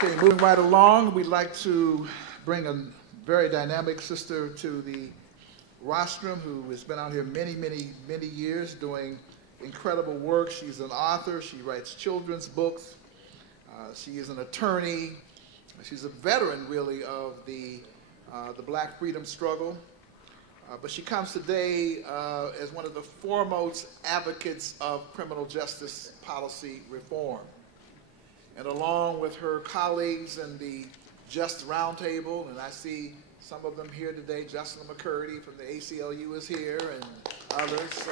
Okay, moving right along, we'd like to bring a very dynamic sister to the rostrum who has been out here many years doing incredible work. She's an author. She writes children's books. She is an attorney. She's a veteran, really, of the Black freedom struggle. But she comes today as one of the foremost advocates of criminal justice policy reform. And along with her colleagues in the Just Roundtable, and I see some of them here today, Justin McCurdy from the ACLU is here, and others.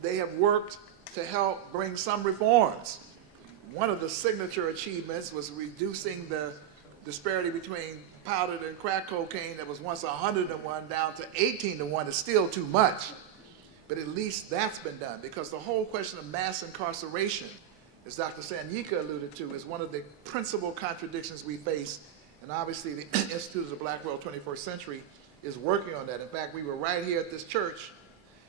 They have worked to help bring some reforms. One of the signature achievements was reducing the disparity between powdered and crack cocaine that was once 100-to-1 down to 18-to-1. It's still too much, but at least that's been done, because the whole question of mass incarceration, as Dr. Sanyika alluded to, is one of the principal contradictions we face, and obviously the Institute of the Black World 21st Century is working on that. In fact, we were right here at this church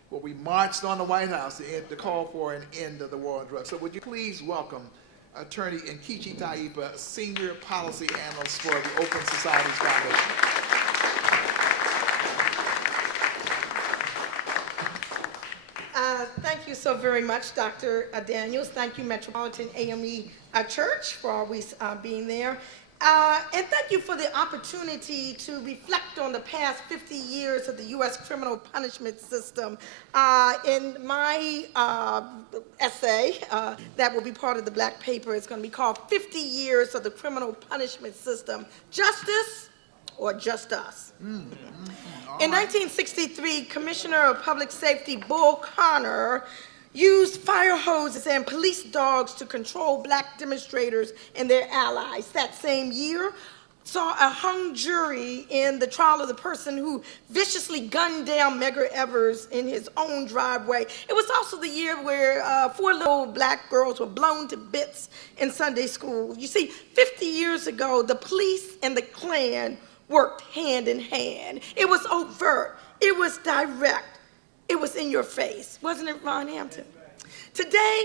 where we marched on the White House to call for an end of the war on drugs. So would you please welcome Attorney Nkechi Taifa, Senior Policy Analyst for the Open Societies Foundation. Thank you so very much, Dr. Daniels. Thank you, Metropolitan AME Church, for always being there. And thank you for the opportunity to reflect on the past 50 years of the U.S. criminal punishment system. In my essay, that will be part of the black paper, it's going to be called 50 Years of the Criminal Punishment System, Justice or Just Us? In 1963, Commissioner of Public Safety Bull Connor used fire hoses and police dogs to control black demonstrators and their allies. That same year, saw a hung jury in the trial of the person who viciously gunned down Medgar Evers in his own driveway. It was also the year where 4 little black girls were blown to bits in Sunday school. You see, 50 years ago, the police and the Klan worked hand in hand. It was overt. It was direct. It was in your face. Wasn't it, Ron Hampton? Today,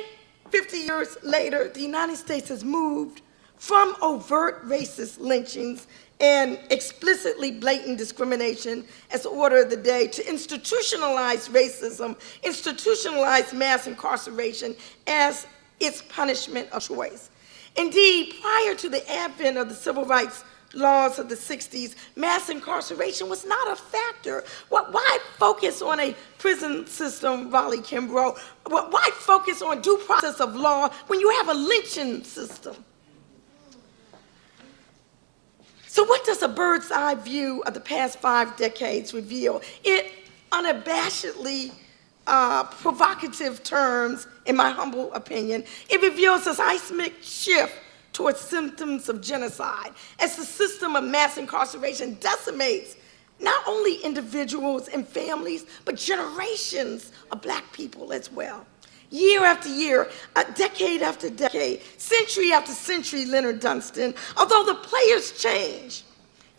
50 years later, the United States has moved from overt racist lynchings and explicitly blatant discrimination as the order of the day to institutionalized racism, institutionalized mass incarceration as its punishment of choice. Indeed, prior to the advent of the civil rights laws of the 60s, mass incarceration was not a factor. Why focus on a prison system, Raleigh Kimbrough? Why focus on due process of law when you have a lynching system? So what does a bird's eye view of the past 5 decades reveal? It unabashedly provocative terms, in my humble opinion, it reveals a seismic shift towards symptoms of genocide as the system of mass incarceration decimates not only individuals and families, but generations of black people as well. Year after year, decade after decade, century after century, Leonard Dunstan, although the players change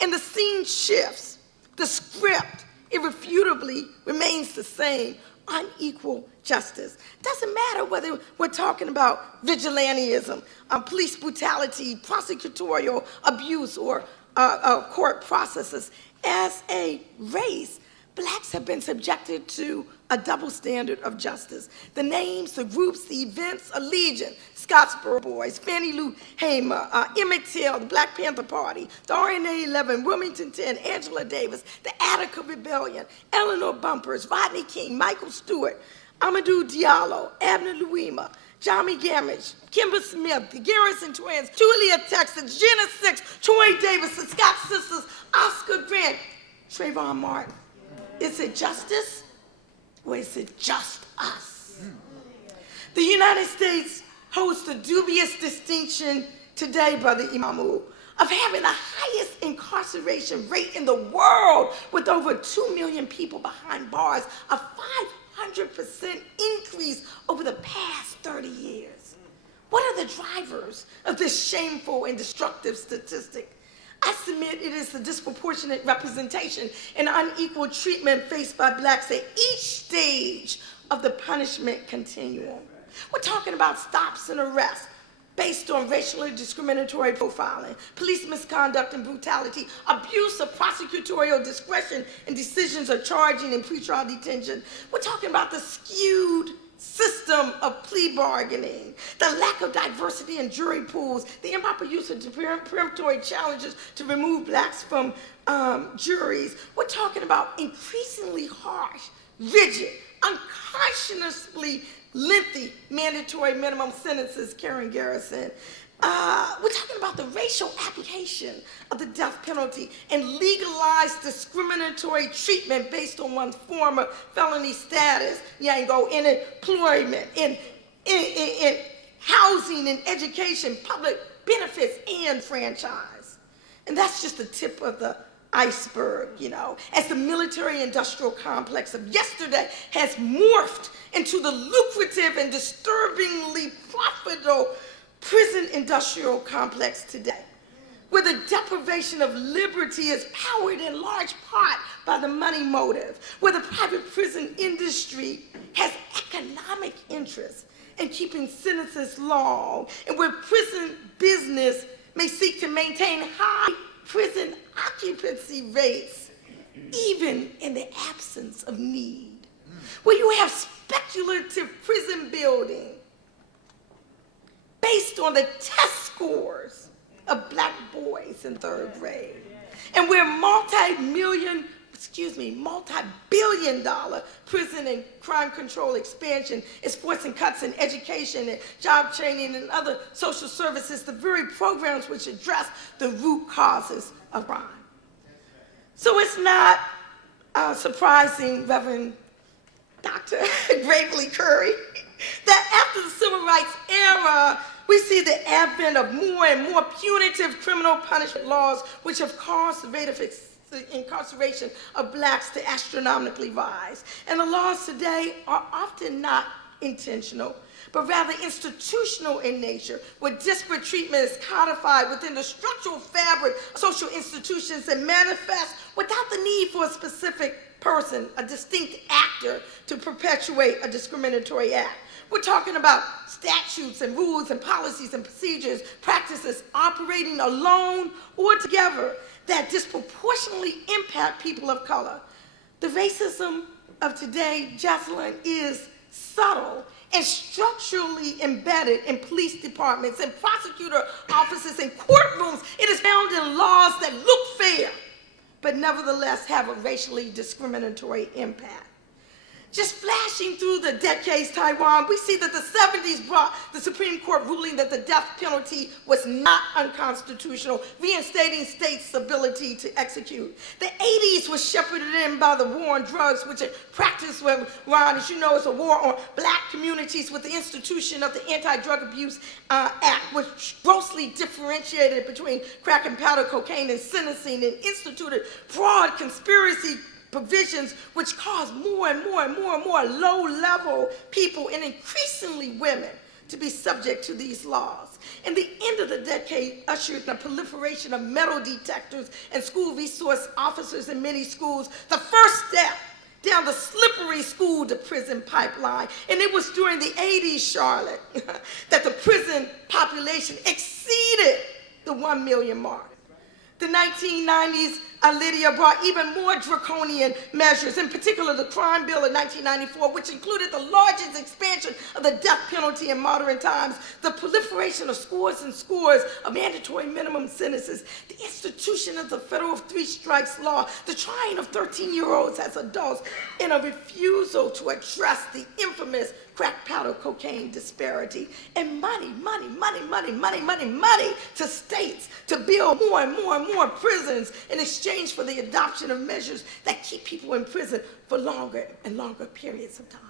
and the scene shifts, the script irrefutably remains the same: unequal justice. Doesn't matter whether we're talking about vigilantism, police brutality, prosecutorial abuse, or court processes. As a race, blacks have been subjected to a double standard of justice. The names, the groups, the events, a legion: Scottsboro Boys, Fannie Lou Hamer, Emmett Till, the Black Panther Party, the RNA 11, Wilmington 10, Angela Davis, the Attica Rebellion, Eleanor Bumpers, Rodney King, Michael Stewart, Amadou Diallo, Abner Louima, Johnny Gamage, Kimber Smith, the Garrison Twins, Julia Texas, Jenna Six, Troy Davis, the Scott Sisters, Oscar Grant, Trayvon Martin. Is it justice, or is it just us? The United States holds the dubious distinction today, Brother Imamu, of having the highest incarceration rate in the world, with over 2 million people behind bars, a 500% increase over the past 30 years. What are the drivers of this shameful and destructive statistic? I submit it is the disproportionate representation and unequal treatment faced by blacks at each stage of the punishment continuum. We're talking about stops and arrests based on racially discriminatory profiling, police misconduct and brutality, abuse of prosecutorial discretion in decisions of charging and pretrial detention. We're talking about the skewed system of plea bargaining, the lack of diversity in jury pools, the improper use of peremptory challenges to remove blacks from juries. We're talking about increasingly harsh, rigid, unconscionably lengthy mandatory minimum sentences, Karen Garrison. We're talking about the racial application of the death penalty and legalized discriminatory treatment based on one's former felony status, in employment, in housing and education, public benefits, and franchise. And that's just the tip of the iceberg, as the military-industrial complex of yesterday has morphed into the lucrative and disturbingly profitable prison industrial complex today, where the deprivation of liberty is powered in large part by the money motive, where the private prison industry has economic interest in keeping sentences long, and where prison business may seek to maintain high prison occupancy rates, even in the absence of need, where you have speculative prison building based on the test scores of black boys in third grade, and where multi-billion-dollar prison and crime control expansion is forcing cuts in education and job training and other social services, the very programs which address the root causes of crime. So it's not surprising, Reverend Dr. Gravely Curry, that after the Civil Rights era, we see the advent of more and more punitive criminal punishment laws which have caused the rate of incarceration of blacks to astronomically rise. And the laws today are often not intentional, but rather institutional in nature, where disparate treatment is codified within the structural fabric of social institutions and manifests without the need for a specific person, a distinct actor, to perpetuate a discriminatory act. We're talking about statutes and rules and policies and procedures, practices operating alone or together that disproportionately impact people of color. The racism of today, Jocelyn, is subtle and structurally embedded in police departments and prosecutor offices and courtrooms. It is found in laws that look fair, but nevertheless have a racially discriminatory impact. Just flashing through the decades, Taiwan, we see that the 70s brought the Supreme Court ruling that the death penalty was not unconstitutional, reinstating states' ability to execute. The 80s was shepherded in by the war on drugs, which it practiced with, Ron, as you know, is a war on black communities with the institution of the Anti-Drug Abuse Act, which grossly differentiated between crack and powder cocaine and sentencing, and instituted broad conspiracy provisions which caused more and more low-level people, and increasingly women, to be subject to these laws. And the end of the decade ushered the proliferation of metal detectors and school resource officers in many schools, the first step down the slippery school-to-prison pipeline. And it was during the 80s, Charlotte, that the prison population exceeded the 1 million mark. The 1990s, Lydia, brought even more draconian measures, in particular the Crime Bill of 1994, which included the largest expansion of the death penalty in modern times, the proliferation of scores and scores of mandatory minimum sentences, the institution of the federal three strikes law, the trying of 13-year-olds as adults, and a refusal to address the infamous crack powder cocaine disparity, and money to states to build more and more prisons in exchange for the adoption of measures that keep people in prison for longer and longer periods of time.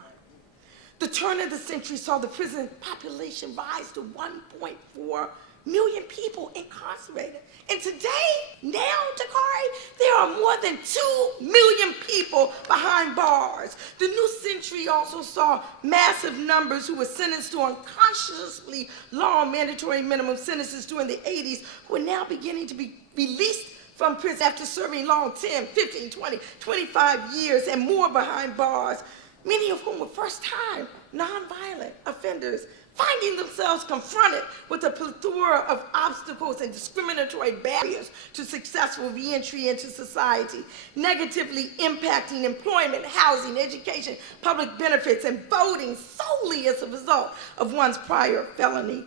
The turn of the century saw the prison population rise to 1.4 million people incarcerated. And today, now, Takari, there are more than 2 million people behind bars. The new century also saw massive numbers who were sentenced to unconsciously long mandatory minimum sentences during the 80s, who are now beginning to be released from prison after serving long 10, 15, 20, 25 years and more behind bars. many of whom were first-time nonviolent offenders, finding themselves confronted with a plethora of obstacles and discriminatory barriers to successful reentry into society, negatively impacting employment, housing, education, public benefits, and voting solely as a result of one's prior felony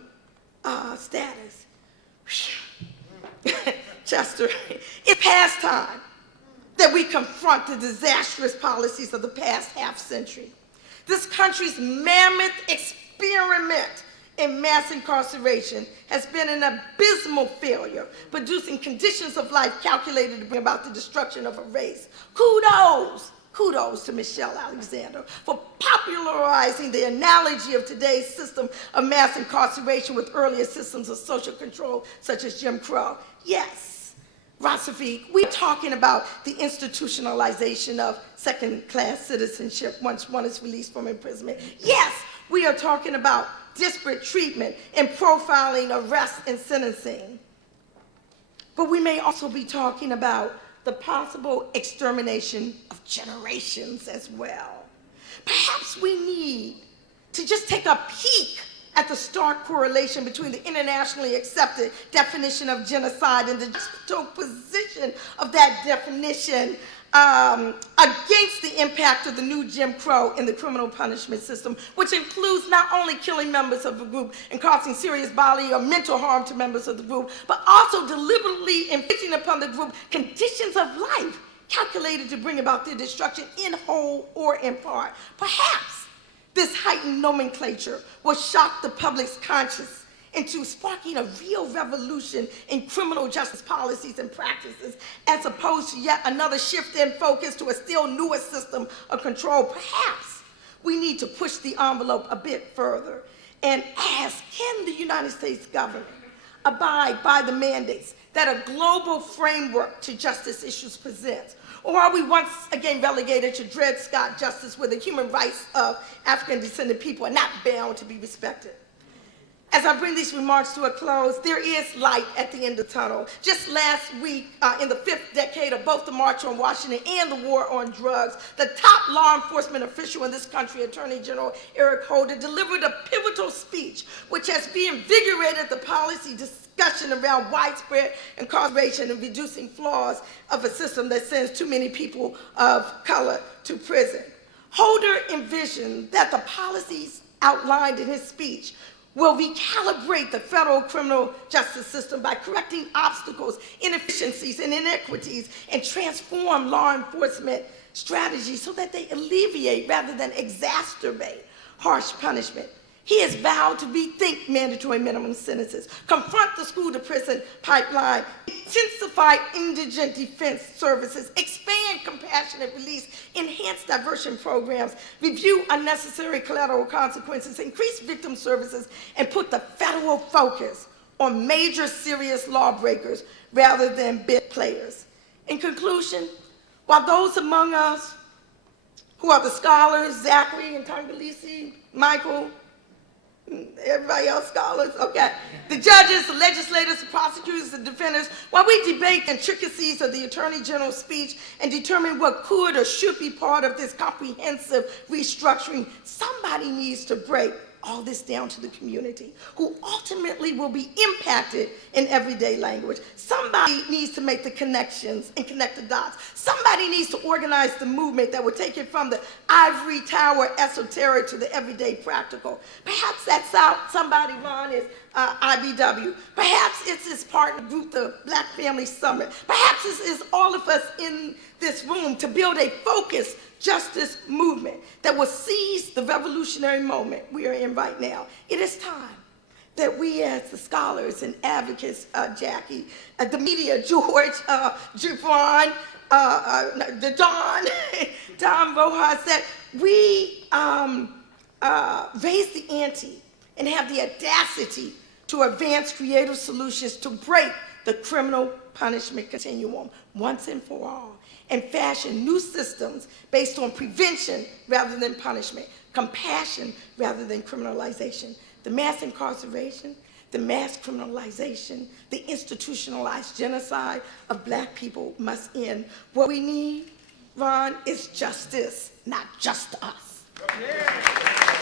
status. Chester, it's past time that we confront the disastrous policies of the past half-century. This country's mammoth experiment in mass incarceration has been an abysmal failure, producing conditions of life calculated to bring about the destruction of a race. Kudos to Michelle Alexander for popularizing the analogy of today's system of mass incarceration with earlier systems of social control, such as Jim Crow. Yes, Rasafiq, we're talking about the institutionalization of second-class citizenship once one is released from imprisonment. Yes, we are talking about disparate treatment and profiling, arrest, and sentencing. But we may also be talking about the possible extermination of generations as well. Perhaps we need to just take a peek at the stark correlation between the internationally accepted definition of genocide and the juxtaposition of that definition against the impact of the new Jim Crow in the criminal punishment system, which includes not only killing members of the group and causing serious bodily or mental harm to members of the group, but also deliberately inflicting upon the group conditions of life calculated to bring about their destruction in whole or in part. Perhaps this heightened nomenclature will shock the public's conscience into sparking a real revolution in criminal justice policies and practices, as opposed to yet another shift in focus to a still newer system of control. Perhaps we need to push the envelope a bit further and ask, can the United States government abide by the mandates that a global framework to justice issues presents? Or are we once again relegated to Dred Scott justice, where the human rights of African-descended people are not bound to be respected? As I bring these remarks to a close, there is light at the end of the tunnel. Just last week, in the 5th decade of both the March on Washington and the war on drugs, the top law enforcement official in this country, Attorney General Eric Holder, delivered a pivotal speech which has reinvigorated the policy discussion around widespread incarceration and reducing flaws of a system that sends too many people of color to prison. Holder envisioned that the policies outlined in his speech will recalibrate the federal criminal justice system by correcting obstacles, inefficiencies, and inequities, and transform law enforcement strategies so that they alleviate rather than exacerbate harsh punishment. He has vowed to rethink mandatory minimum sentences, confront the school-to-prison pipeline, intensify indigent defense services, expand compassionate release, enhance diversion programs, review unnecessary collateral consequences, increase victim services, and put the federal focus on major serious lawbreakers rather than bit players. In conclusion, while those among us who are the scholars, Zachary and Tangolisi, Michael, everybody else scholars, okay. The judges, the legislators, the prosecutors, the defenders, while we debate the intricacies of the Attorney General's speech and determine what could or should be part of this comprehensive restructuring, somebody needs to break all this down to the community, who ultimately will be impacted in everyday language. Somebody needs to make the connections and connect the dots. Somebody needs to organize the movement that will take it from the ivory tower esoteric to the everyday practical. Perhaps that's out. Somebody, Ron, is IBW. Perhaps it's his partner group, the Black Family Summit. Perhaps this is all of us in this room to build a focused justice movement that will seize the revolutionary moment we are in right now. It is time that we as the scholars and advocates, Jackie, the media, George, Javon, the Don Rojas, that we raise the ante and have the audacity to advance creative solutions to break the criminal punishment continuum once and for all, and fashion new systems based on prevention rather than punishment, compassion rather than criminalization. The mass incarceration, the mass criminalization, the institutionalized genocide of Black people must end. What we need, Ron, is justice, not just us. Yeah.